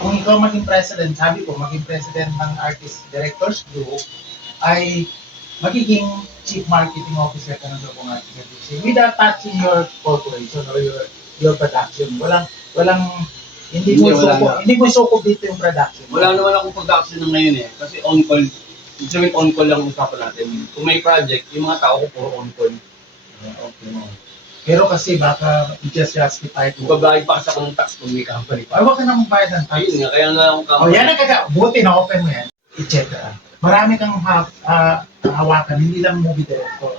kung ikaw maging president, sabi ko, maging president ng Artist Directors Group, ay magiging chief marketing officer ka ng Jobong Artist Agency without touching your corporation or your production. Hindi mo sukob dito yung production. Wala naman akong production ng ngayon eh. Kasi on-call, sabihin on-call lang usapan natin. Kung may project, yung mga tao ko puro on-call. Okay. Pero kasi baka just justify ko. Babayad pa kasi ako ng tax kung may company pa. Ay, huwag ka na magbayad ng tax. Ayun nga, kaya nga akong company. Yan ang buti na open mo yan, etc. Marami kang hawakan, hindi lang movie director.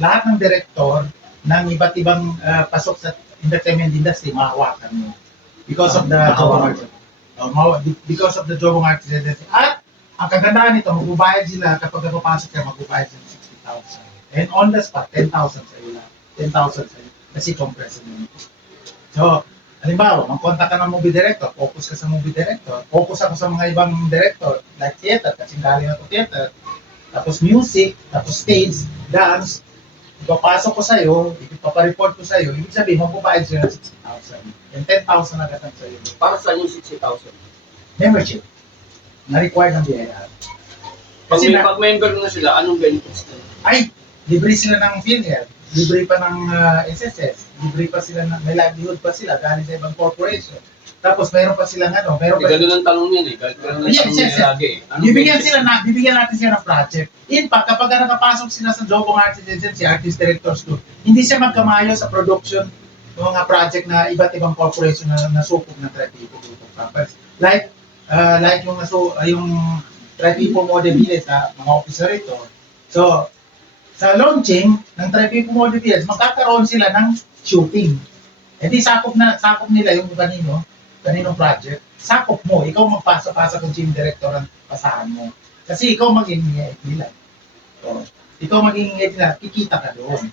Lahat ng director ng iba't ibang pasok sa entertainment industry, mahawakan mo. Because of the Jobong Artist Agency. At ang kagandaan nito, magbubayad sila kapag napapasok ka, magbubayad sila 60,000. And on the spot, 10,000 sa ila. 10,000 sa ila. Kasi compress mo. So, halimbawa, mag-contact ka ng movie director, focus ka sa movie director, focus ako sa mga ibang director, like theater, kasi galing ako theater, tapos music, tapos stage, dance, ipapasok ko sa'yo, ipapareport ko sa'yo, ibig sabihin, magbabayad sila ng 60,000. And 10,000 agad ang sa'yo. Para saan yung 60,000? Membership. Na-required ng BIR. Pag member na sila, anong benefits na? Ay, libre sila ng PhilHealth, libre pa ng SSS, libre pa sila ng, may livelihood pa sila galing sa ibang corporation. Tapos meron pa silang meron pa. Ganun ang tanong yan eh. Ganun ang tanong nila lagi eh. Bibigyan natin sila ng project. In fact, kapag nakapasok sila sa Jobong Artist Agency, Artist Directors Group, hindi siya magkamayo sa production ng mga project na iba't ibang corporation na nasupog ng Tripipo Group of Companies. Like yung Tripipo Model Village sa mga officer ito. So, sa launching ng Tripipo Model Village, magkakaroon sila ng shooting. Hindi sakop nila yung kaninong project. Sakop mo, ikaw magpasa-pasa kung team director ang pasahan mo. Kasi ikaw mag-ingay nila. So, ikaw mag-ingay nila, kikita ka doon.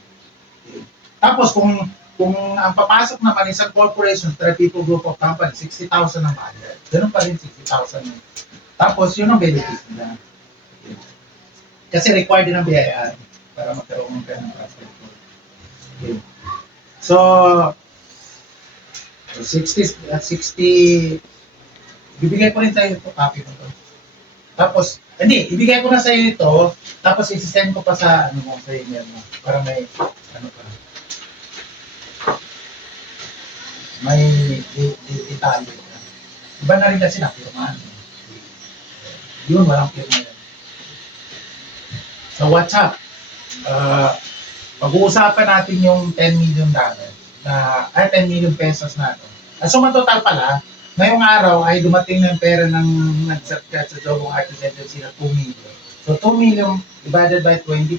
Okay. Tapos kung ang papasok naman isang corporation, Tripipo Group of Companies, 60,000 ang bayad. Ganun pa rin 60,000. Tapos yun ang benefits nila. Okay. Kasi required din ng BIR para magkaroon ka ng project. Okay. So, 60, bibigay ko rin sa'yo ito, copy mo ito. Tapos, ibigay ko na sa'yo ito, tapos isi-send ko pa sa, sa email mo, para may, may detalye. Iba na rin kasi napirmahan. Yun, walang pirma yan. So, what's up? Pag-uusapan natin yung $10 million ay 10 million pesos na ito. So, total pala, ngayong araw ay dumating ng pera ng nag-subscribe sa Jobong Artist Agency na 2 million. So, 2 million divided by 25.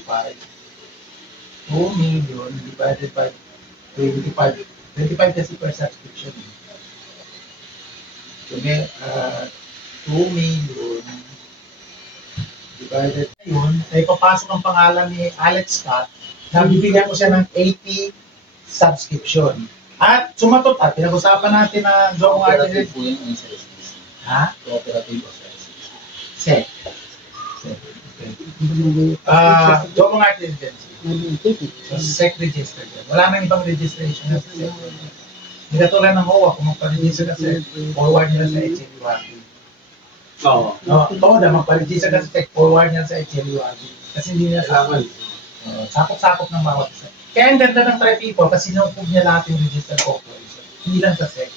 2 million divided by 25. 25 kasi per subscription. So, 2 million divided yun, ay papasok ang pangalan ni Alex Scott na bibigyan ko siya ng 80 subscription. At sumatot pinag-usapan natin na Jobong Artist Agency. Ha? Cooperative o SEC. Jobong Artist Agency. So, SEC registered. Wala nang ibang registration na sa SEC. Hindi katulad ng MOA, kung magpa-register ka sa forward nila sa HLURB. Oo. Toda, magpa-register ka sa SEC, forward nila sa HLURB. Kasi hindi nila sakop. Sakop ng bawat isa. Kaya ang ganda ng Tripipo kasi sinukog niya lahat yung registered corporation. Hindi lang sa SEC.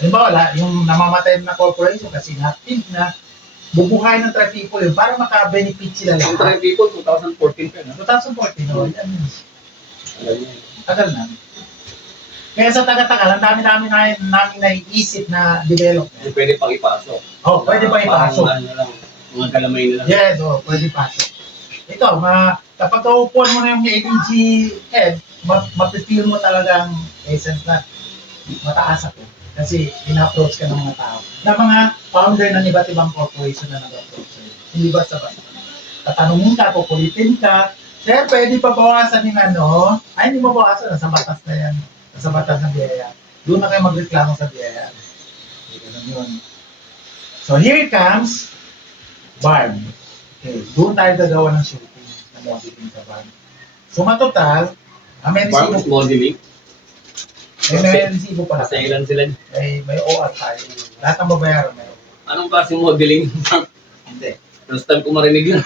Halimbawa, yung namamatay na corporation kasi inactive na, bubuhay ng Tripipo yun para maka-benefit sila lahat. Yung Tripipo, 2014 pa na. 2014, no? Tagal na. Kaya sa taga-tagal, ang dami-dami namin naiisip na development. Yung pwede pang ipasok. Pwede pang ipasok. Mga galamay nila. Yes, pwede pasok. Ito, kapag kaupuan mo na yung ADG head, mapipil mo talagang essence na mataas ako. Kasi ina-approach ka ng mga tao. Na mga founder ng iba't ibang corporation na nag-approach sa'yo. Hindi basta-basta. Tatanungin ka, kukulitin ka. Sir, pwede pa bawasan yung ay, hindi mo bawasan. Nasa batas na yan. Nasa batas ng BIR. Doon na kayo magreklamo sa BIR. Ganun yun. So, here comes Barn. Okay, doon tayo gagawa ng shooting na modeling sa van. So, matotal, Barn is modeling? may resibo pala. Masailan sila. May OR tayo. Lahat ng babayaran meron. Anong klaseng modeling? Hindi. First time ko marinig yun.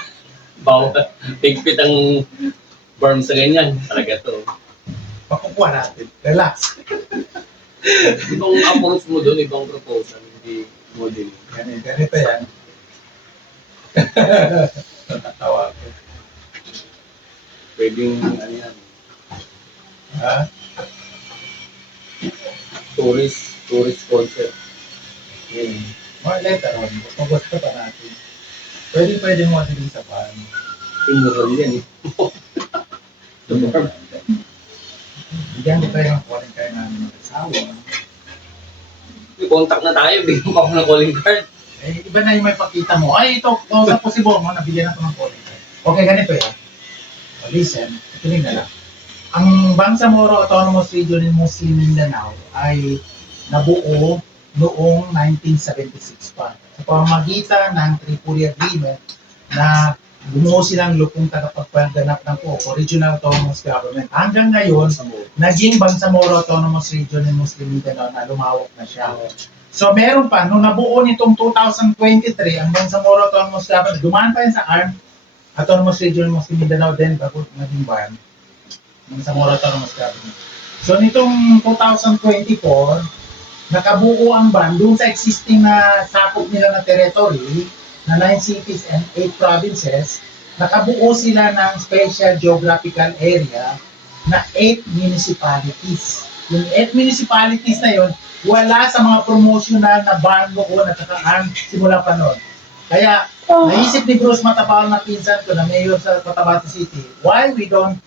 Bawal. Higpit ang berm sa ganyan. Talaga to. Pakukuha natin. Relax. Ibang approach mo doon, ibang proposal, hindi modeling. Ganito yan. Natatawa ko. Pwedeng, ano yan, Ha? tourist concept. Mga later on, kung gusto pa natin. Pwede mo din sa pan. Immoral yan eh. Bigyan ko tayo ng calling card namin ng asawa. May contact na tayo, bigyan pa ako ng calling card. Iba na yung may pakita mo. Ay, ito, sa possible mo, nabigyan ako ng calling card. Okay, ganito yan. Listen, tuloy na lang. Ang Bangsamoro Autonomous Region in Muslim Mindanao ay nabuo noong 1976 pa. Sa pamamagitan ng Tripoli Agreement na bumuo silang lupong tagapagpaganap ng POCO, Regional Autonomous Government. Hanggang ngayon, naging Bangsamoro Autonomous Region in Muslim Mindanao na lumawak na siya. So meron pa, nung nabuo nitong 2023, ang Bangsamoro Autonomous Government, dumaan pa yan sa ARM, Autonomous Region in Muslim Mindanao din, bago naging BARM, Bangsamoro Autonomous Government. So nitong 2024, nakabuo ang BARM doon sa existing na sakop nila na territory, na 9 cities and 8 provinces, nakabuo sila ng Special Geographical Area na 8 municipalities. Yung 8 municipalities na yon, wala sa mga promotional na BARM noon at saka simula pa noon. Kaya, naisip ni Bruce Matabal na pinsan ko na mayor sa Cotabato City, why we don't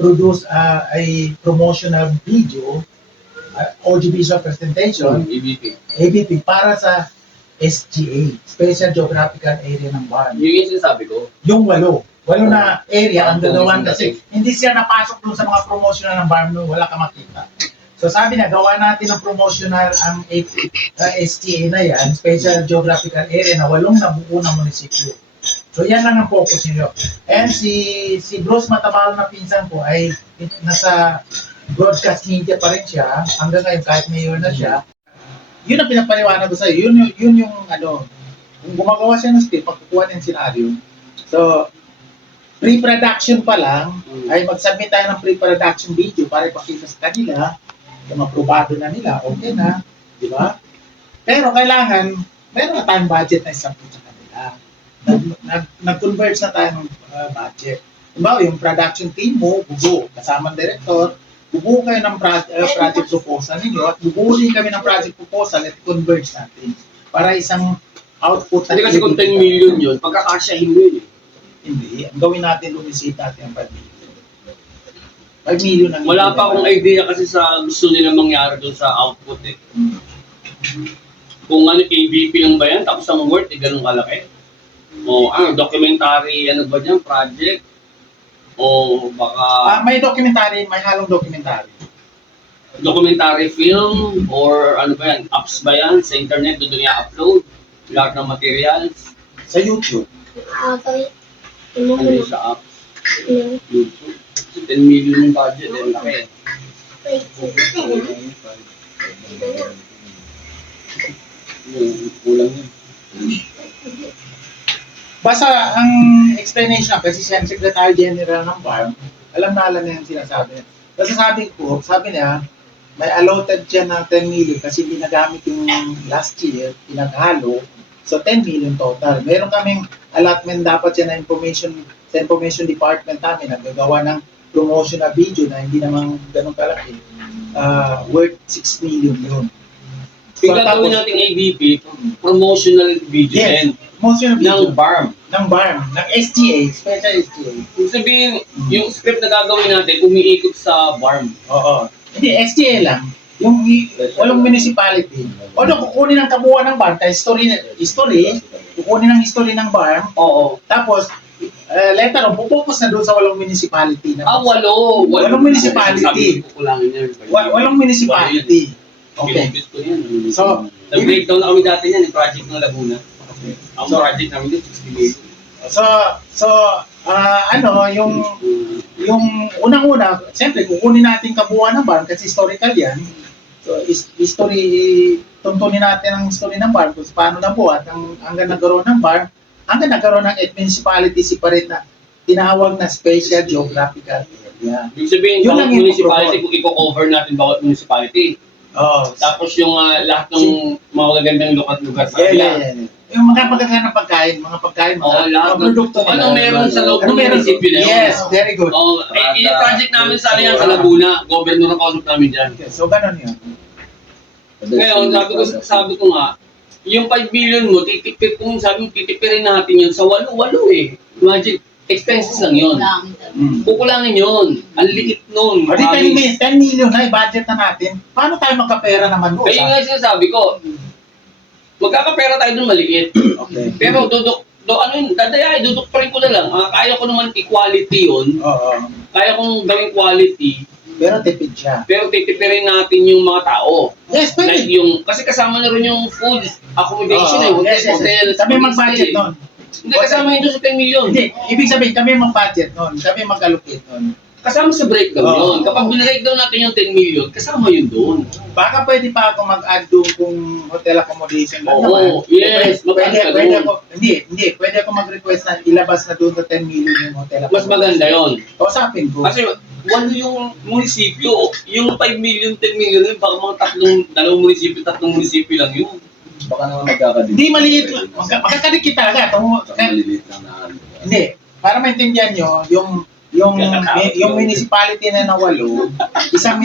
produce a promotional video, audiovisual presentation, ABP, para sa SGA, Special Geographical Area ng BARM. Yun yung sinasabi ko. Yung walo na area, ang dalawan kasi hindi siya napasok dun sa mga promotional ng BARM no, wala ka makita. So sabi na, gawa natin ng promotional ang SGA na yan, Special Geographical Area na 8 nabuo na munisipyo. So yan lang ang focus nyo. And si Bruce Matabal na pinsan ko ay nasa broadcast media pa rin siya, hanggang ngayon kahit mayor na siya. Yun ang pinapaliwanag ko sa'yo. Yun yung ano, kung gumagawa siya ng script, pagkukuha ng senaryo. So, pre-production pa lang, ay mag-submit tayo ng pre-production video para ipakita sa kanila, kung aprobado na nila, okay na, di ba? Pero kailangan, meron na tayong budget na isang sa kanila. Nag-converge na tayo ng budget. Diba, yung production team mo, bubuo, kasama ang director, bubuo kayo ng project proposal ninyo at bubuo din kami ng project proposal at converge natin para isang output. Hindi kasi kung 10 million yun, pagkakasyahin mo yun eh. Hindi. Ang gawin natin, lumisit natin ang 5 million. 5 million ang Wala pa akong idea kasi sa gusto nila mangyari doon sa output eh. Kung ano, ABP lang ba yan, tapos ang worth eh, ganun kalaki. O documentary, ano ba dyan, project. O baka may documentary, may halong documentary. Documentary film or ano ba yan, apps ba yan sa internet, doon i-upload lahat ng materials. Sa YouTube. Ano sa apps? YouTube. 10 million yung budget, eh, laki. Kulang yun. Basta ang explanation kasi siya ang Secretary General ng BARM, alam na yung sinasabi niya. Kasi sabi niya, may allotted siya ng 10 million kasi ginagamit yung last year, pinaghalo, so 10 million total. Meron kaming allotment dapat siya na information sa information department namin, naggagawa ng promotional video na hindi naman ganun kalaki, worth 6 million yun. So, gagawin nating ABP, promotional video din. Promotional video. Ng BARM. Ng BARM. Ng SGA, Special SGA. Kung sabihin, yung script na gagawin natin, umiikot sa BARM. Oo. Hindi, SGA lang. Yung walang municipality. Although, kukunin ang kabuuan ng BARM, kaya history, kukunin ang history ng BARM. Oo. Tapos, later on, pupokus na doon sa walang municipality. Walo. Walang municipality. Walang municipality. Okay. So, nag-breakdown na kami dati yan, yung project ng Laguna. Ang project namin doon, 60 million. So, yung unang-una, siyempre kukunin natin kabuuan ng barn kasi historical yan. So, tuntunin natin ang history ng barn kung paano nabuhat hanggang nagkaroon ng barn, hanggang nagkaroon ng municipality separate na tinawag na special geographical area. Ibig sabihin, Yun lang bawat yung municipality, kung i-cover natin bawat municipality. Oh, Tapos yung lahat ng mga magagandang lugar sa yeah. Yung mga pagkakaan ng pagkain, mga Oo, lahat mga produkto ng, nila. ano meron sa loob ng meron? municipio na yun. Yes, very good. Oh, yung project namin sa yan sa Laguna, governor ang kausap namin dyan. Okay, so ganun yun. Ngayon, sabi ko nga, yung 5 million mo, titipirin natin yun sa 8 eh. Imagine, expenses lang yun. Kukulangin yun. Ang liit nun. O di 10 million na i-budget na natin. Paano tayo magkapera naman doon? Kaya nga sinasabi ko, magkakapera tayo dun maliit. Okay. Pero duduk pa rin ko na lang. Kaya ko naman equality yun. Oo. Kaya kong gawing quality. Pero tipid siya. Pero titipirin natin yung mga tao. Yes, Like pwede. kasi kasama na rin yung food, accommodation, Oo, hotel, yes. hotel. Kami mag-budget nun. Hindi, kasama yun doon sa 10 million. Hindi, ibig sabihin, kami mag-budget nun. Kami mag-allocate nun. Kasama sa breakdown Oo. yun. Kapag binreakdown natin yung 10 million, kasama yun doon. Baka pwede pa ako mag-add doon kung hotel accommodation lang Oo, naman. yes, Pwede mag-add ka ako, hindi, pwede ako mag-request na ilabas na doon sa 10 million yung hotel Mas accommodation. maganda yun. Kausapin ko. Kasi walo yung munisipyo, yung 5 million, 10 million, yun, baka mga tatlong munisipyo lang yun. Baka naman magkakadikit. Hindi maliit lang. Magkakadikit talaga. Maliliit lang na ano. Hindi. Para maintindihan nyo, yung municipality na nawalo, isang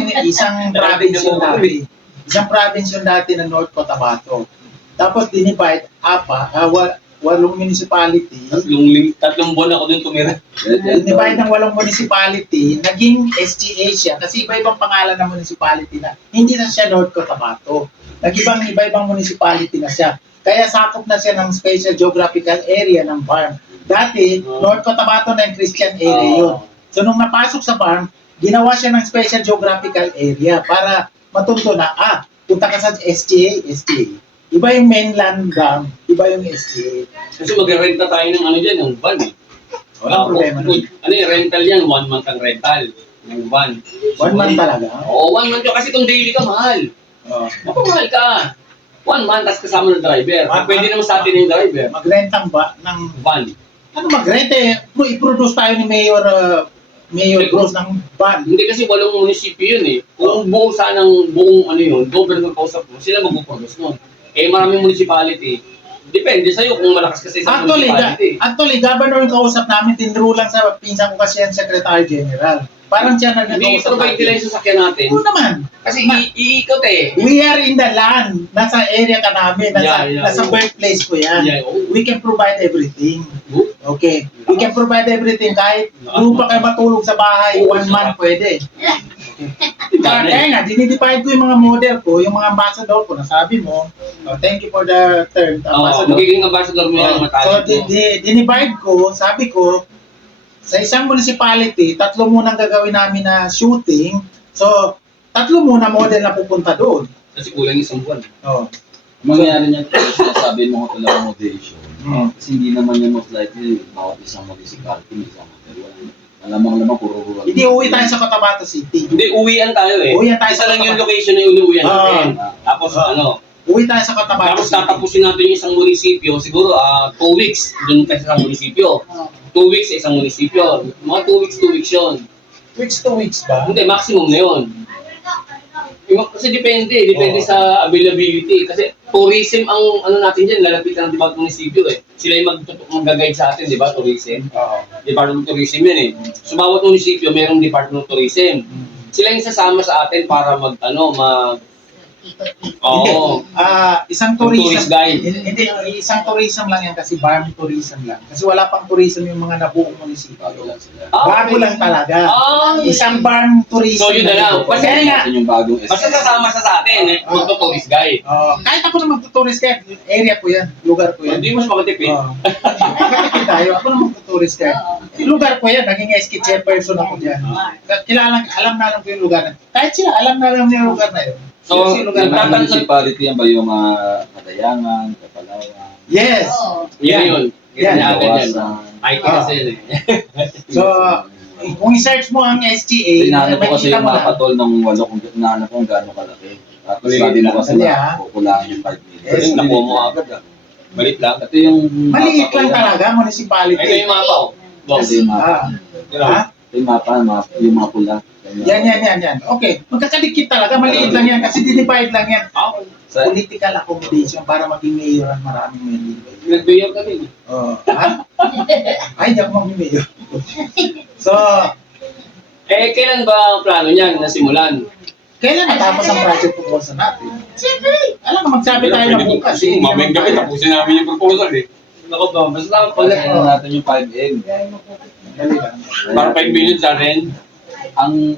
province yung dati. Isang province yung dati ng North Cotabato. Tapos dinivide, walong municipality. Tatlong buwan ako dun tumira. Dinivide ng walong municipality, naging SGA siya kasi iba-ibang pangalan ng municipality na hindi na siya North Cotabato. Iba-ibang municipality na siya. Kaya sakop na siya ng special geographical area ng BARM. Dati, North Cotabato na yung Christian area yun. So, nung napasok sa BARM, ginawa siya ng special geographical area para matunto na, punta ka sa SGA. Iba yung mainland BARM, iba yung SGA. Kasi mag-renta tayo ng ano dyan, ng van eh. Walang problema nun. Ano yung rental yan? 1 month ang rental. Ng van. 1 month talaga. Oo, 1 month yun. Kasi kung daily ka, mahal. Mapamahal ka. 1 month, tapos kasama ng driver. Pwede naman sa atin yung driver. Magrentang ba ng Van. ano magrente? I-produce tayo ni Mayor Cruz ng van. Hindi kasi walong munisipyo yun eh. Kung buong ano yun, government kausap mo, sila mag-produce nun. Eh maraming municipality. Depende sa'yo kung malakas kasi sa municipality. Actually, governor yung kausap namin, tinuro lang sa pinsan ko kasi yan, Secretary General. Parang siya Hindi nag-kausap provide nila yung sasakyan natin. Oo naman. Kasi iikot eh. We are in the land. Nasa area ka namin. Yeah. Nasa birthplace ko yan. Yeah, oh. We can provide everything. Good. Okay. We can provide everything. Kahit doon pa kayo matulog sa bahay, 1 month pwede. Kaya nga, dinidefine ko yung mga model ko, yung mga ambassador ko, nasabi mo, thank you for the term, ambassador. Magiging ambassador mo yan, So, matalik mo. dinivide ko, sabi ko, sa isang municipality, 3 munang gagawin namin na shooting. So, 3 muna model na pupunta doon. Kasi kulang isang buwan. Oh. Mangyari niyan kung sinasabi mo hotel accommodation. Hmm. Kasi hindi naman yan most likely bawat isang municipality may isang hotel. Malamang puro rural. Hindi uwi tayo sa Cotabato City. Hindi, uwian tayo eh. Uwian tayo Isa sa lang yung Cotabato. location na yung uwian natin. Tapos Ah. Uwi tayo sa Cotabato tapos City. tatapusin natin yung isang munisipyo, siguro 2 weeks dun tayo sa isang munisipyo. 2 weeks sa isang munisipyo. Mga 2 weeks yun. Weeks to weeks ba? Hindi, maximum na yun. Kasi depende Oo. sa availability. Kasi tourism ang ano natin dyan, lalapitan ng bawat munisipyo eh. Sila yung mag-guide sa atin, di ba, tourism? Oo. Department of Tourism yan eh. So bawat munisipyo mayroong Department of Tourism. Sila yung sasama sa atin para Oo. Isang Tourist tourism. guide. Hindi, isang tourism lang yan kasi BARM tourism lang. Kasi wala pang tourism yung mga nabuong munisipyo. Bago lang sila. Bago lang talaga. Isang BARM tourism. So, yun na lang. Kasi Kasi nga, natin yung bagong Basta sasama sa atin eh, magto-tourist guide. kahit ako na magtuturist kaya, area ko yan, lugar ko yan. Hindi mas makatipid. Magkakipid tayo, ako na magtuturist kaya. Lugar ko yan, naging SK chairperson ako dyan. Alam na lang ko yung lugar na. Kahit sila, alam na lang yung lugar na yun. So, Kasi lugar na. municipality yan ba yung mga Kadayangan, Kapalawan, Yes. Yan yun. Yan. Yan, yan. Kawasan, IT kasi yun eh. So, kung i-search mo ang SGA, Tinanong ko kasi makikita yung mo mga lang. patol ng walo kung naano kung gaano kalaki. At Maliit sabi mo lang. kasi Dali, na kukulangan yung 5 million. Yes. Nakuha mo agad ah. Malit lang. Ito yung Maliit mapa ko lang yan. talaga, municipality. Ito yung mapa oh. Boss. Ito yung mapa. Ha? Ito yung mapa, yung mga pula. Yan. Okay, magkakadikit talaga, maliit lang yan kasi dinivide lang yan. Ako. Sa, Political accommodation para maging mayor ang maraming Manila. Nag-mayor ka din. Ha? Ay, hindi ako maging mayor. So, Eh, kailan ba ang plano niyan nasimulan? kailan natapos ang project proposal natin? Alam mo, magsabi tayo na bukas. Mamayang gabi, tapusin namin yung proposal eh. Ako ba, basta collect na natin yung 5M. Dali lang. para 5 million sa akin. Ang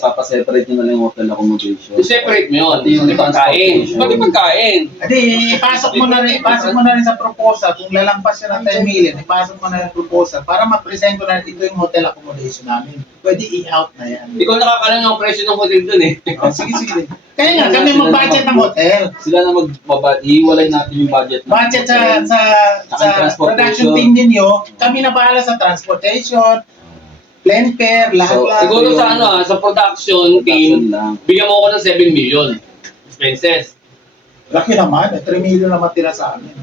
papaseparate nyo na lang yung hotel accommodation. I-separate mo yun. Pati yung Pagkain. transportation. Pati pagkain. Adi, ipasok mo na rin sa proposal. Kung lalampas siya ng 10 million, ipasok mo na yung proposal para ma-present ko na ito yung hotel accommodation namin. Pwede i-out na yan. Hindi ko nakakalang ang presyo ng hotel dun eh. Sige. Kaya nga, kami mag-budget ng hotel. Sila na hiwalay natin yung budget. ng Budget hotel. sa Transportation. production team ninyo, kami na bahala sa transportation, plane fare, lahat-lahat. Siguro sa sa production team, lang. bigyan mo ako ng 7 million expenses. Laki naman, 3 million naman tira sa amin.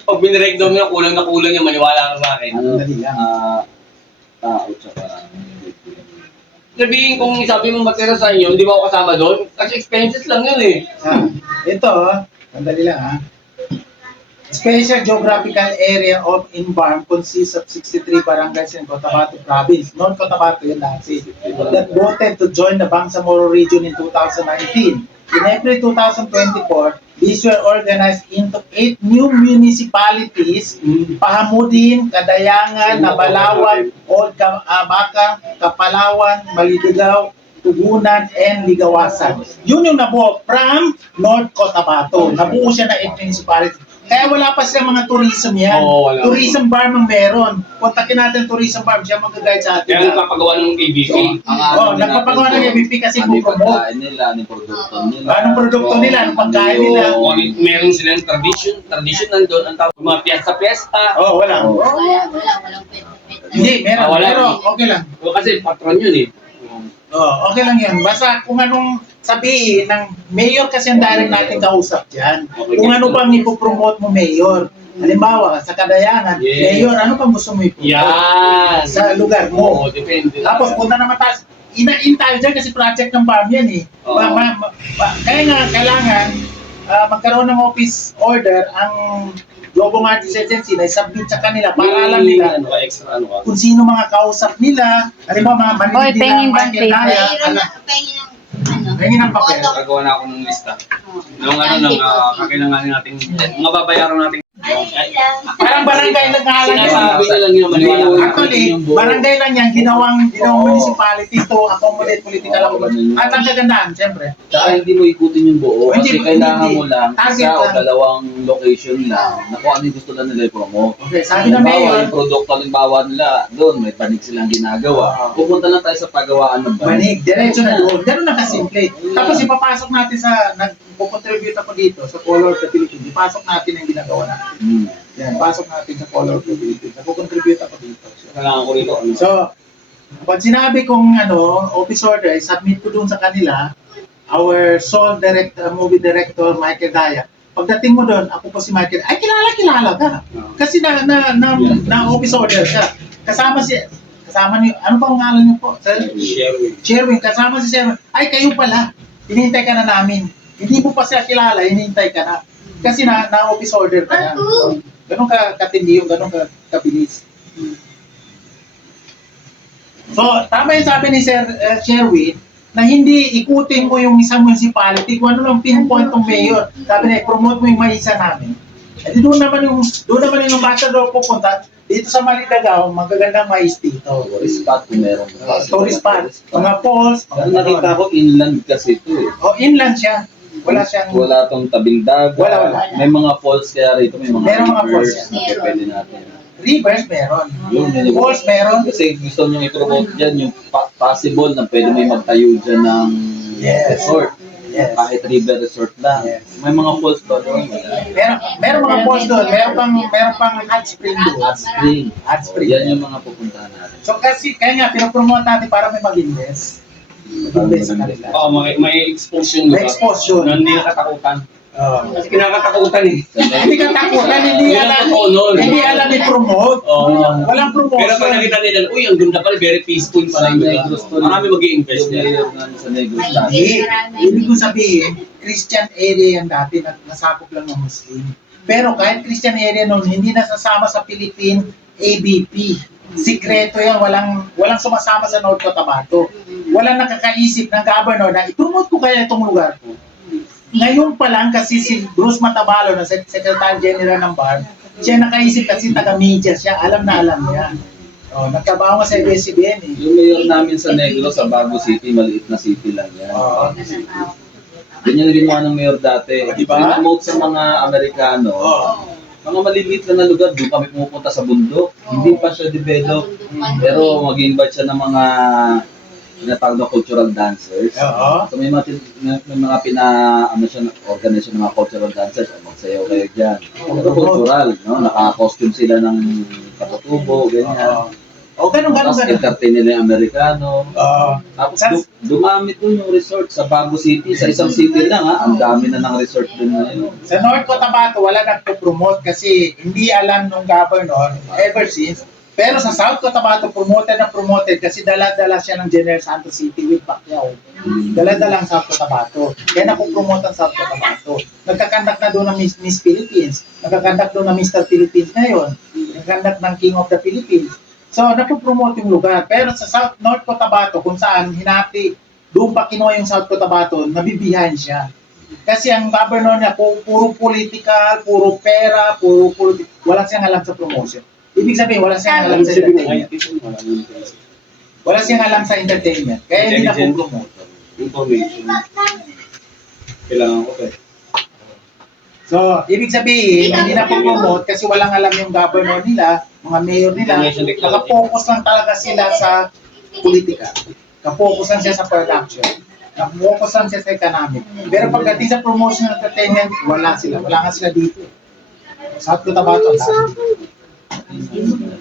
Pag binirekdom mo, kulang na kulang yung maniwala ka sa akin. Ano, Dali lang. tao, tsaka Sabihin kung sabi mo matira sa inyo, hindi ba ako kasama doon? Kasi expenses lang yun eh. Ito, sandali lang ha. Special Geographical Area of Inbarm consists of 63 barangays in Cotabato Province, North Cotabato yun dati, that voted to join the Bangsamoro region in 2019. In April 2024, these were organized into 8 new municipalities: Pahamudin, Kadayangan, Nabalawan, Old Abacang, Kapalawan, Malidigaw, Tugunan, and Ligawasan. Yun yung nabuo from North Cotabato. Nabuo siya na 8 municipalities. Kaya wala pa silang mga tourism yan. Oo, wala. Tourism farm ang meron. Kontakin natin tourism farm, siya mag-guide sa atin. Kaya nagpapagawa ng KBP. Nagpapagawa ng MVP kasi ano yung promote. pagkain nila, ano yung produkto nila. Anong produkto nila, anong pagkain nila. Meron silang tradition nandun, ang tawag mga piyesta-piyesta. Wala. Walang pwede. Hindi, meron. Wala. Pero okay lang. Kasi patron yun eh. Okay lang yun. Basta kung anong sabihin ng mayor kasi ang direct natin kausap dyan. Kung ano bang ipopromote mo mayor. Halimbawa, sa Kadayangan, Yeah. mayor, ano bang gusto mo ipromote? Yan. Sa lugar mo. Oo, depende. Tapos punta naman tayo, in tayo dyan kasi project ng farm yan eh. Oo. Kaya nga, kailangan magkaroon ng office order ang Jobong Artist Agency na i-submit sa kanila para alam nila Ano ka, extra ano ka. kung sino mga kausap nila. Halimbawa, mga Hoy, Manila, pengin bang Michael paper? Daya, Pahingin ng ano? Pahingin ng papel. Photo. Gagawa na ako ng lista. Oh. Nung kakailanganin natin, mga babayaran natin. Parang barangay lang nga lang yun. Sinasabi na lang yun, maniwala ka. Actually, barangay lang yan, ginawang municipality to accommodate political accommodation. At ang kagandahan, siyempre. Tsaka hindi mo ikutin yung buo Hindi kasi mo- kailangan hindi. mo lang Target isa o lang. dalawang location lang na kung ano yung gusto lang nila i-promote. Okay, sabi ng Halimbawa, mayor, yung produkto halimbawa nila, doon may panig silang ginagawa. Pupunta lang tayo sa pagawaan ng manig, diretso na doon. Ganun na kasimple. Tapos ipapasok natin sa, nagpo-contribute ako dito sa Color of the Philippines. Ipasok natin ang ginagawa natin. Hmm. Yan, pasok natin sa Color of the Philippines. Nagpo-contribute ako dito. Kailangan ko rito. Ano? So, pag sinabi kong office order, submit ko doon sa kanila, our sole movie director, Michael Daya. Pagdating mo doon, ako po si Michael, ay kilala ka. Kasi na office order siya. Kasama niyo, ano pang ngalan niyo po? Sherwin, kasama si Sherwin. Ay, kayo pala. Hinihintay ka na namin. Hindi mo pa siya kilala, hinihintay ka na. Kasi na office order ka na. Ganun katindi yung, ganun kabilis. So, tama yung sabi ni Sir Sherwin, na hindi ikutin mo yung isang municipality kung ano lang pinpoint ng mayor. Sabi na, promote mo yung maisa namin. Eh, doon naman yung ambassador pupunta. Dito sa Maligagaw, magagandang mais dito. Tourist spot kung meron. Tourist spot. Mga falls. Pero nakita ko inland kasi ito eh. Inland siya. Wala siyang... Wala tong tabing dagat. Wala. May mga falls kaya rito, may mga Meron mga rivers falls. na pwede natin. Rivers meron. Yun. Falls meron. Kasi gusto nyo i-promote dyan yung possible na pwede may magtayo dyan ng Yes. resort. Yes. Kahit river resort lang. Yes. May mga falls ba doon? Meron mga falls doon, meron pang hot spring doon. Hot spring. Hot spring. Yan yung mga pupuntahan natin. So kasi, kaya nga, pinopromote natin para may mag-invest. Mag-invest sa kanila. Oo, may exposure May exposure. na hindi nakatakutan. Oo. Kasi kinakatakutan eh. Hindi ka takutan, hindi Yun ang alam, totoo nun. hindi alam i-promote. Oo. Walang promotion. Pero pag nakita nila, uy, ang ganda pala, very peaceful pala yung lugar. Marami mag-i-invest Yung yan. mayor nga sa Negros dati. Hindi. Ibig ko sabihin, Christian area yan dati na nasakop lang ng Muslim. Pero kahit Christian area noon, hindi nasasama sa Philippine ABP. Sikreto yan, walang sumasama sa North Cotabato. Walang nakakaisip ng governor na i-promote ko kaya itong lugar ko. Ngayon pa lang kasi si Bruce Matabalo na Secretary General ng BARD, siya nakaisip kasi taga-media siya, alam na alam niya. Oh, nagtrabaho nga sa ABS-CBN eh. Yung mayor namin sa Negros, sa Bago City, maliit na city lang yan. Oo. Ganyan yung ginawa ng mayor dati. Diba? Pinomote sa mga Amerikano. Oo. Mga maliliit lang na lugar, doon kami pumupunta sa bundok. Hindi pa siya develop. Pero mag-invite siya ng mga tinatawag na cultural dancers. Oo. So may mga ano siya, organization ng mga cultural dancers. Magsayaw kayo dyan. Pero cultural, no? Naka-costume sila ng katutubo, ganyan. O ganun. Tapos entertain nila yung Amerikano. Oo. Tapos dumamit doon yung resort sa Bago City. Sa isang city lang ha, ang dami na ng resort doon ngayon. Sa North Cotabato, wala nagpo-promote kasi hindi alam nung governor ever since. Pero sa South Cotabato, promoted kasi dala-dala siya ng General Santos City with Pacquiao. Dala-dala ang South Cotabato. Kaya napopromote ang South Cotabato. Nagkakandak na doon ng Miss Philippines. Nagkakandak doon ng Mr. Philippines ngayon. Nagkakandak ng King of the Philippines. So, napopromote yung lugar. Pero sa North Cotabato, kung saan hinati, doon pa kinuha yung South Cotabato, nabibihan siya. Kasi ang governor niya, puro political, puro pera, wala siyang alam sa promotion. Ibig sabihin, wala siyang alam sa entertainment. Wala siyang alam sa entertainment. Kaya hindi na po-promote. Information. Kailangan ko eh. So, ibig sabihin, hindi na po-promote kasi walang alam yung governor nila, mga mayor nila. Nakapokus lang talaga sila sa politika. Nakapokus lang siya sa production. Nakapokus lang siya sa economic. Pero pagdating sa promotion ng entertainment, wala sila. Wala nga sila dito. South Cotabato, ang dami.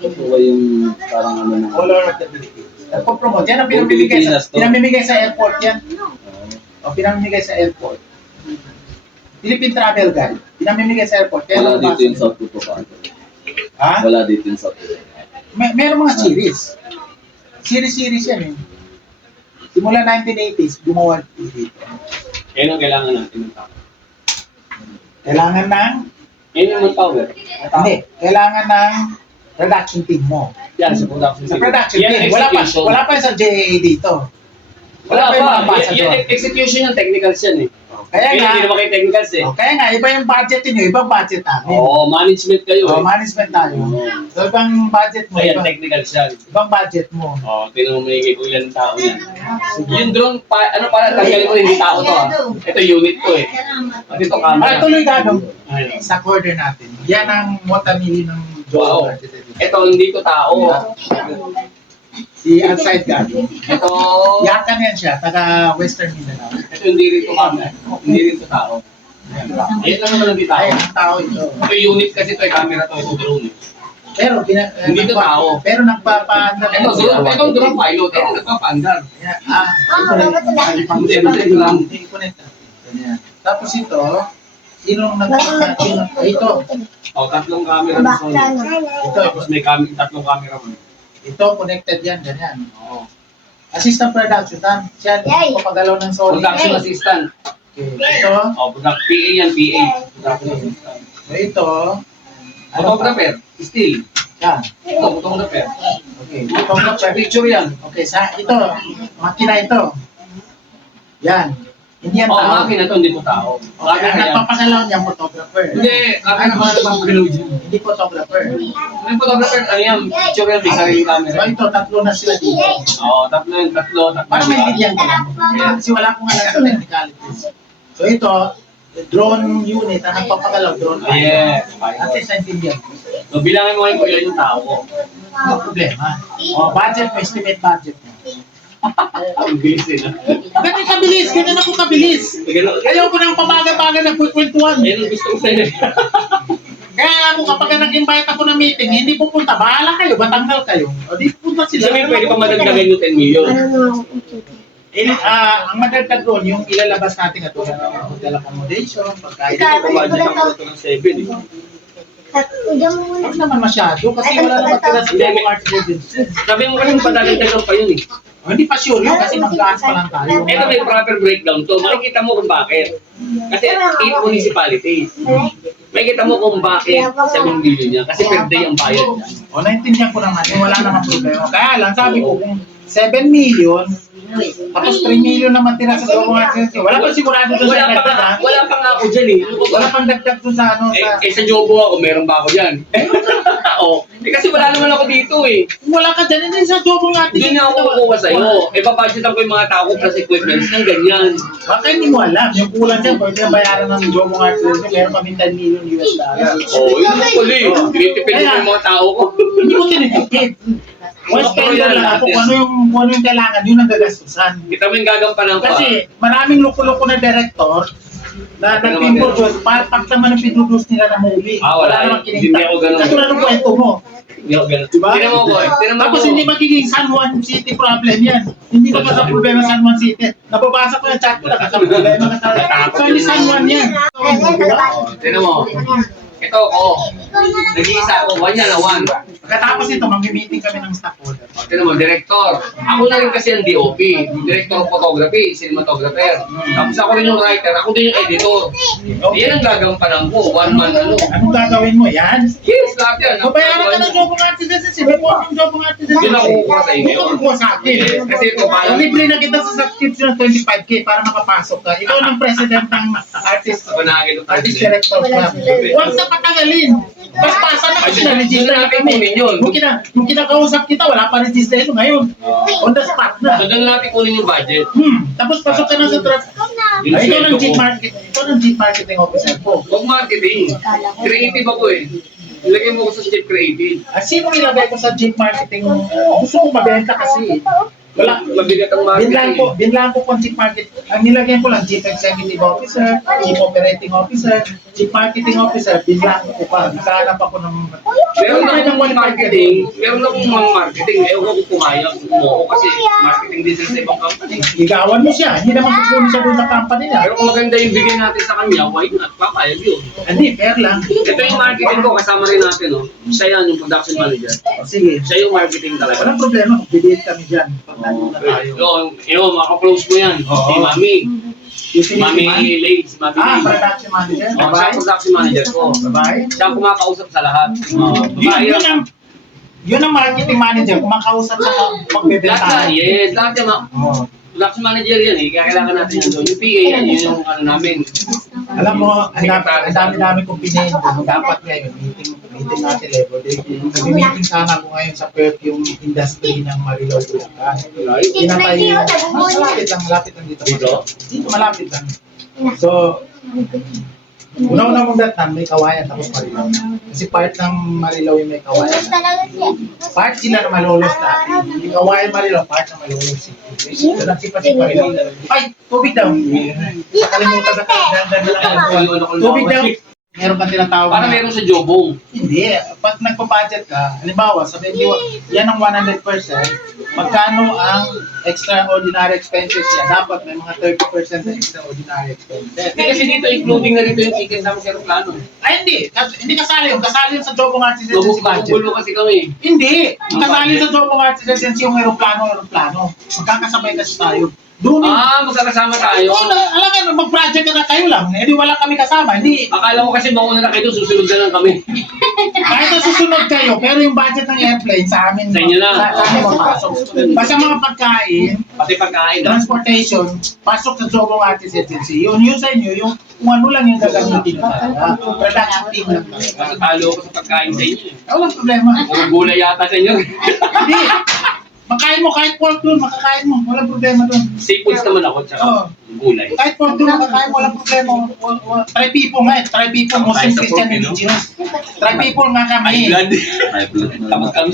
Ito ba yung parang ano na... All over the Philippines. Nagpo-promote. Yan ang Pilipinas to. pinamimigay sa airport yan. O pinamimigay sa airport. Philippine Travel Guide. Pinamimigay sa airport. Kaya Wala lang dito yung South Cotabato. Ha? Wala dito yung South Cotabato. Meron mga series. Series yan eh. Simula 1980s, gumawa dito. Yan ang kailangan natin ng tao. Kailangan ng, Yan yung manpower. hindi, kailangan ng production team mo. Yan, sa production. Sa production Yan, team, execution. wala pa sa JAA dito. Wala pa yung mga pa. ambassador. Yung execution yung technicals yan eh. Kaya nga, Hindi naman kayo technicals eh. kaya nga, iba yung budget niyo, ibang budget namin. Oo, management kayo eh. Management tayo. So, ibang budget mo, Ayan, ibang, technicals yan. ibang budget mo. Oo, tinan mo may kung ilan tao yan. Yung drone, ano para tanggalin mo hindi tao to ah. Ito unit to eh. At ito camera. Tuloy ganong Ayun. sa quarter natin. Yan ang motamili ng Wow. Joe. Ito hindi to tao. Si outside Gado. Ito, Yakan yan siya, taga Western Mindanao. ito hindi rin to camera. Hindi rin to tao. Ayan lang naman hindi tao. Ay, ang tao ito. Ito unit kasi to, camera to, ito drone eh. Pero, Hindi to tao. Pero nagpapaandar. Ito drone pilot, ito nagpapaandar. Hindi connect. Ganyan. Tapos ito, sinong ito. Oh, tatlong camera na Sony. Ito, Tapos may tatlong camera mo. ito, connected yan, ganyan. Oo. Assistant production, siya papagalaw ng Sony. Production assistant. Okay. Ito, Oh, PA yan, PA. Production assistant. ito, Photographer, still. yan. Ito, photographer. Okay, photographer. Picture yan. Okay, ito, makina ito. Yan. Hindi yan Oh, tao. makina to, hindi to tao. Okay, Camera ang yan. nagpapagalaw niya, photographer. Hindi, camera naman nagpapagalaw dyan. Hindi photographer. Yung photographer, ano yan, picture yan, may sariling So camera. ito, tatlo na sila dito. Oo, tatlo yun, tatlo. Para maintindihan ko lang. Kasi wala akong alam sa technicalities. So ito, drone unit, ang nagpapagalaw, drone. Yes. At least naintindihan ko. So, bilangin mo ngayon kung ilan yung tao ko. No problema. O, budget mo, estimate budget mo. Ang bilis din ah. Ganun kabilis, ganun ako kabilis. Ayaw ko nang pamaga-maga ng kwentuhan. Ayun ang gusto ko sa'yo. Kaya ako, kapag nag-invite ako ng meeting, hindi pupunta. Bahala kayo, batanggal kayo. O di pupunta sila. Sabi pwede pa madagdagan yung 10 million. Ang madagdag doon, yung ilalabas natin at tulad ng hotel accommodation, pagkain. Budget ang ito ng 7 eh. Huwag naman masyado kasi wala naman tira sa Global Arts Agency. Sabi mo kasi padagdagan pa yun eh. Hindi pa sure yun kasi mag-gas pa lang tayo. Ito may proper breakdown to. Makikita mo kung bakit. Kasi 8 municipalities. Makikita mo kung bakit 7 million niya. Kasi per day ang bayad niya. O, naintindihan ko naman, wala naman problema. Kaya lang, sabi ko, kung 7 million, tapos 3 million naman tira sa Global Arts Agency, wala pa sigurado doon sa dagdag, ha? Wala pa nga ako dyan eh. Wala pang dagdag doon sa ano, sa... Sa Jobo ako, meron ba ako dyan? Oo. Kasi wala naman ako dito eh. Kung wala ka dyan, hindi sa job natin. Hindi na ako kukuha sa'yo. Babudgetan ko yung mga tao plus equipments ng ganyan. Baka hindi mo alam, yung kulang dyan, pwede na bayaran ng Global Arts Agency, meron kami 10 million US dollar. Oo, yun ang pala eh. Tinitipid ko yung mga tao ko. Hindi mo tinitipid. One spender lang ako, kung ano yung kailangan, yun ang gagastusan. Kita mo yung gagampanan ko. Kasi maraming loko-loko na director na nag-produce, patak naman ang pinroduce nila ng movie. Wala namang hindi ako ganun. Katulad ng kwento mo. Hindi ako ganun. Diba? Tinan mo ko. Tapos hindi magiging San Juan City problem yan. Hindi ba sa problema San Juan City? Nababasa ko yung chat ko, nagkakaproblema ka sa... So hindi San Juan yan. Tinan mo. Ito ako. Nag-iisa ako. 1 yan na 1. Pagkatapos ito, mag-meeting kami ng stakeholder. Tinan mo, director. Ako na rin kasi ang DOP. Director of photography, cinematographer. Tapos ako rin yung writer. Ako din yung editor. Yan ang gagampanan ko. 1 month ano. Anong gagawin mo? Yan? Yes, lahat yan. Babayaran ka ng job ng artists. May po yung job ng artists. Yun ang kukuha sa inyo. Ito kukuha sa akin. Yes, kasi ito parang... Libre na kita sa subscription ng 25K para makapasok ka. Ikaw ang president ng artist director club. Huwag sa patagalin. Paspasan na kasi na-register na kami. Nung kinakausap kita, wala pa register ngayon. On the spot na. So doon natin kunin yung budget. Tapos pasok ka na sa truck. Ikaw ng chief marketing. Ikaw ng chief marketing officer po. Huwag marketing. Creative ako eh. Ilagay mo ko sa chief creative. Sino ilagay ko sa chief marketing? Gusto ko mabenta kasi. Wala. Mabigat ang marketing. Binlang ko kung chief marketing. Ang nilagyan ko lang, chief executive officer, chief operating officer, chief marketing officer, binlang ko pa. Nakahanap ako ng... Meron akong mga marketing. Meron akong mga marketing. Ewan ko kung pumayag mo kasi marketing din sa ibang company. Ligawan mo siya. Hindi naman kukunin siya doon sa company niya. Pero kung maganda yung bigay natin sa kanya, why not? Papayag yun. Hindi, fair lang. Ito yung marketing ko, kasama rin natin, no? Siya yan, yung production manager. Sige. Siya yung marketing talaga. Walang problema. Bibigyan kami dyan. Pagdating na tayo. Yun, makaklose mo yan. Oo. Si Mami. Yung Si Mami Lay. Si Mami Lay. production manager. Siya Babae. ang production manager ko. Babae. Siya ang kumakausap sa lahat. Yun ang marketing manager. Kumakausap sa Lahat pagbebentahan. na, yes. Lahat yung Oo. production manager yan eh. Kaya kailangan natin yun doon. Yung PA yan, yun yung ano namin. Alam mo, ang dami-dami kong pinayin doon. Dapat ngayon, meeting natin level. Nag-meeting sana ako ngayon sa perfume industry ng Marilao, Bulacan. Pinatay malapit lang dito. Dito? Dito, malapit lang. So, una-una mong datang, may kawayan tapos Marilao. Kasi part ng Marilao yung may kawayan. Part sila na Malolos dati. Yung kawayan Marilao, part ng Malolos City. So, nagsipa-sip Marilao. Ay, tubig daw. Nakalimutan na tayo. Tubig daw. Meron ka tinatawag Para meron sa Jobong. Hindi. Pag nagpa-budget ka, halimbawa, sabihin mo, yan ang 100%, magkano ang extraordinary expenses yan? Dapat may mga 30% na extraordinary expenses. Hindi kasi dito, including na rito yung ticket namin sa aeroplano. Ay, hindi. Hindi kasali yun. Kasali yun sa Jobong Arts Agency budget. Magugulo kasi kami. Hindi. Kasali sa Jobong Arts Agency yung aeroplano. Magkakasabay kasi tayo. Doon Magkakasama tayo. alam nga, mag-project na kayo lang. Eh, di wala kami kasama. Hindi. Akala ko kasi mauna na kayo, susunod na lang kami. Kahit na susunod kayo, pero yung budget ng airplane sa amin. Sa inyo na. Sa amin mapasok. Basta mga pagkain, Pati pagkain. transportation, pasok sa Jobong Artist Agency. Yun sa inyo, yung kung ano lang yung gagamitin na talaga. Production team lang talaga. Kasi talo ko sa pagkain sa inyo. Walang problema. Puro gulay yata sa inyo. Hindi. Makain mo kahit pork doon, makakain mo. Walang problema doon. Seafoods naman ako, tsaka Oo. gulay. Kahit pork doon, makakain mo. Walang problema. Try people nga eh. Try people, Muslim, Kahit sa Christian, pork, no? indigenous. Try people nga High kami. blood. High blood na Tapos kami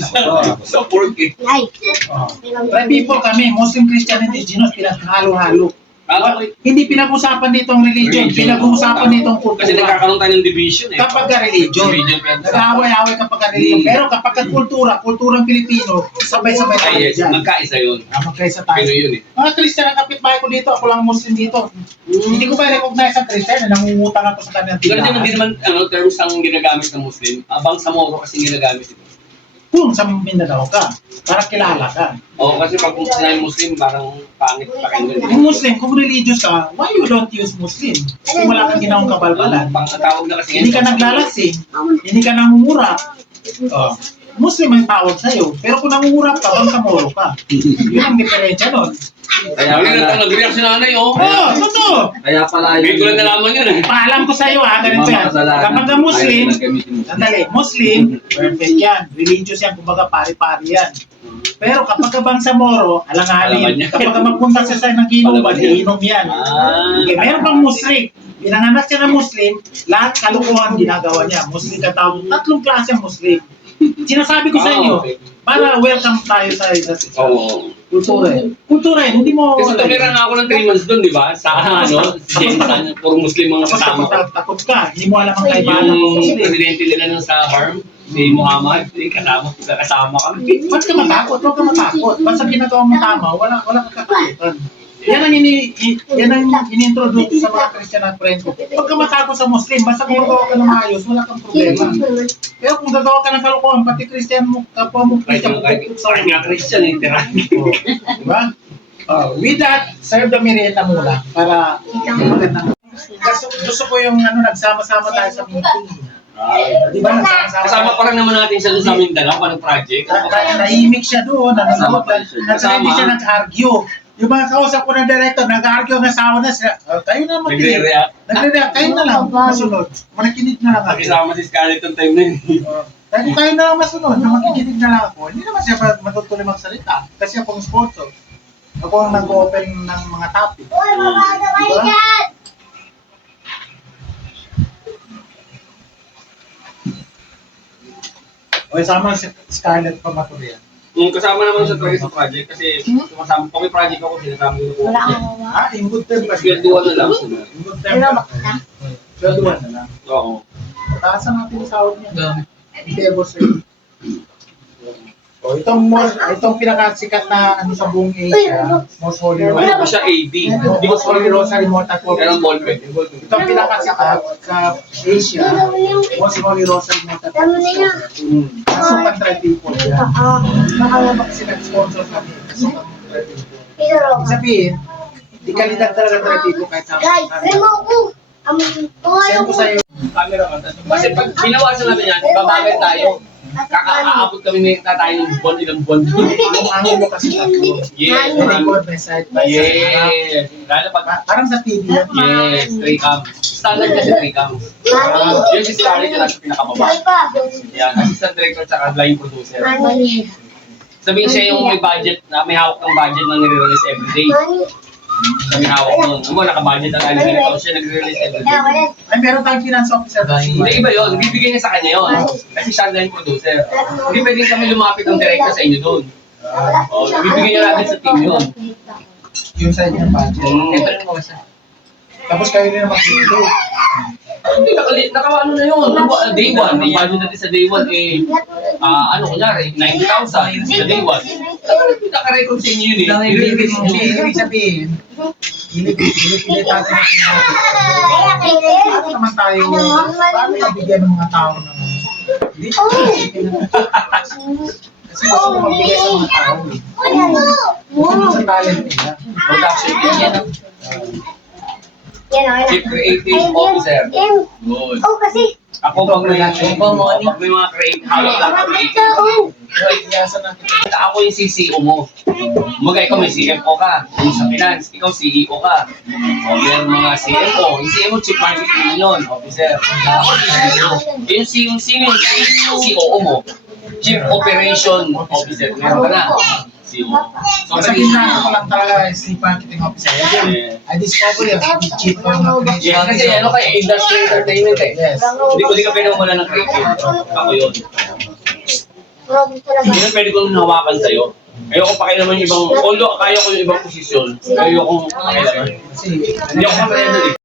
sa pork eh. Ay. Oh. Try people kami, Muslim, Christian, indigenous, pinaghalo-halo. Okay. Hindi pinag-usapan dito ang religion, pinag-uusapan dito ang Kasi kultura. nagkakaroon tayo ng division eh. Kapag ka religion, nag-away-away kapag ka religion. Pero kapag ka kulturang Pilipino, sabay-sabay tayo Ay, yes, dyan. magkaisa yun. Magkaisa tayo. Pinoy yun eh. Mga Christian ang kapitbahay ko dito, ako lang Muslim dito. Hindi ko ba recognize ang Christian na nangungutang ako sa kanyang Pero hindi tindahan. naman terms ang ginagamit ng Muslim. Abang sa Moro kasi ginagamit ito. Kung sa Mindanao ka, para kilala ka. Oo, kasi pag sinabi Muslim, parang pangit pakinggan. Kung Muslim, kung religious ka, why you don't use Muslim? Kung wala kang ginawang kabalbalan. Pang-tawag na kasi Hindi ka naglalasing, hindi ka nangungurap. Oh. Muslim ang tawag sa'yo. Pero kung nangungurap ka, bangsamoro ka. Yun ang diferensya nun. Kaya Kaya pala, nag-react si nanay, oh. Oo, totoo. kaya pala Hindi ko lang nalaman yun eh. Paalam ko sa'yo ha, ganito mga yan. kasalanan, Kapag ka Muslim, ayaw na gamitin mo. sandali, Muslim, perfect yan. Religious yan, kumbaga pari-pari yan. Pero kapag ka bangsamoro, Alaman alanganin. niya. Kapag ka magpunta siya sa ng ginuman, Alaman niya. iinom yan. Ah. Okay, meron pang Muslim. Pinanganak siya ng Muslim, lahat kalukuhan ginagawa niya. Muslim ka tawag, tatlong klase ang Muslim. Sinasabi ko sa inyo, para welcome tayo sa isa't isa. Oo. Kultura eh. Kultura eh, hindi mo... Kasi tumira na ako ng 3 months doon, di ba? Sa ano, Jensan, puro Muslim mga Tapos kasama ko. takot ka, hindi mo alam ang kaibahan ng Yung Muslim. presidente nila nun sa farm, si Muhammad, kasama kami. Ba't ka matakot? Huwag ka matakot. Basta ginagawa mo tama, wala kang katakutan. Yan ang ini-introduce sa mga Christian at friend ko. Huwag ka matakot sa Muslim, basta kung gagawa ka ng maayos, wala kang problema. Pero kung gagawa ka ng kalokohan, pati Christian mo, kapwa mo Christian, Kahit nga Christian eh, tira. Diba? With that, serve the merienda muna para magandang. Gusto ko yung nagsama-sama tayo sa meeting. Di ba nagsama-sama? Kasama pa rin naman natin siya doon sa Mindanao, parang project. Nahimik siya doon, nanonood, Kasama. hindi siya nag-argue. Yung mga kausap ko ng director, nag-argue ang asawa na sila. Kayo na mag-react. Nagre-react. Nagre-react, kayo na lang masunod. Makikinig na lang ako. Nakisama si Scarlett yung time na yun. Kaya kung kayo na lang masunod, na makikinig na lang ako, hindi naman siya matutuloy magsalita. Kasi ako ang sponsor. Ako ang nag-open ng mga topic. Diba? O, sama si Scarlett Pamaturia. Kasama naman siya talaga sa project kasi sumasama pa may project ako, sinasama ko. Wala kang mawa. In good time kasi. Swelduhan na lang. In good time kasi. Swelduhan na lang. Oo. Taasan natin yung sahod niya. Hindi, boss. O, itong pinakasikat na sa buong Asia, Most Holy Ano Rosary. ba siya AD? Most Holy Rosary Mortal Pero ang ballpen. Itong pinakasikat sa Asia, Most Holy Rosary Mortal Kasukan try people yan. Nakalabak kasi nag-sponsor kami. Kasukan try people. Ibig sabihin, di kalidad talaga try people kahit sa Send ko sa'yo. Kasi pag binawasan natin yan, babagay tayo. Kakaabot kami na tayo ng buwan, ilang buwan. Ang angin mo kasi tatlo. Yes, Record by side by side. yes. Lalo pag, Parang sa TV yan. yes, 3 cams. Standard kasi 3 cams. Yung si Scarlett yung nasa pinakababa. Yan, assistant director tsaka line producer. Sabihin siya yung may budget, na may hawak ng budget na nire-release everyday. Siya may hawak nun. Ano mo, naka-budget ang line director, siya nagre-release everyday. Ay, meron tayong finance officer. Hindi, iba yun. Bibigyan niya sa kanya yun. Kasi siya ang line producer. Hindi pwedeng kami lumapit ng director sa inyo doon. O, bibigyan niya natin sa team yun. Yung sa inyong budget. Ito rin mo kasi. Tapos kayo rin ang magbibigay. Hindi, nakaano na yun. Day 1. Ang budget natin sa day 1 eh, kunyari, 90,000 sa day 1. Naka-record sa inyo yun eh. Ibig sabihin, pilit natin ang budget. Paano naman tayo, paano nabigyan ng mga tao ng hindi? Kasi gusto ko magbigay sa mga tao. Kasi sa talent nila. Production yan. Chief Creative Officer. Good. kasi Ako pag may mga creative, hawak lang ng creative. Iyasan natin. Ako yung CCO mo. Mga ikaw may CFO ka. Yung sa finance, ikaw CEO ka. O yung mga CFO. Yung CFO, Chief Marketing Union Officer. Ako yung CEO mo. Chief Operation Officer. Meron ka na. Sa gitna ko lang talaga si marketing officer. I discover yung cheap ko na Yes, kasi ano kay industry entertainment eh. Yes. Hindi ka pwede wala ng creative. Ako yun. Hindi na pwede kong hawakan sa'yo. Ayoko pakialaman yung ibang, although kaya ko yung ibang posisyon, ayoko pakialaman. Kasi Hindi ako pakialaman eh.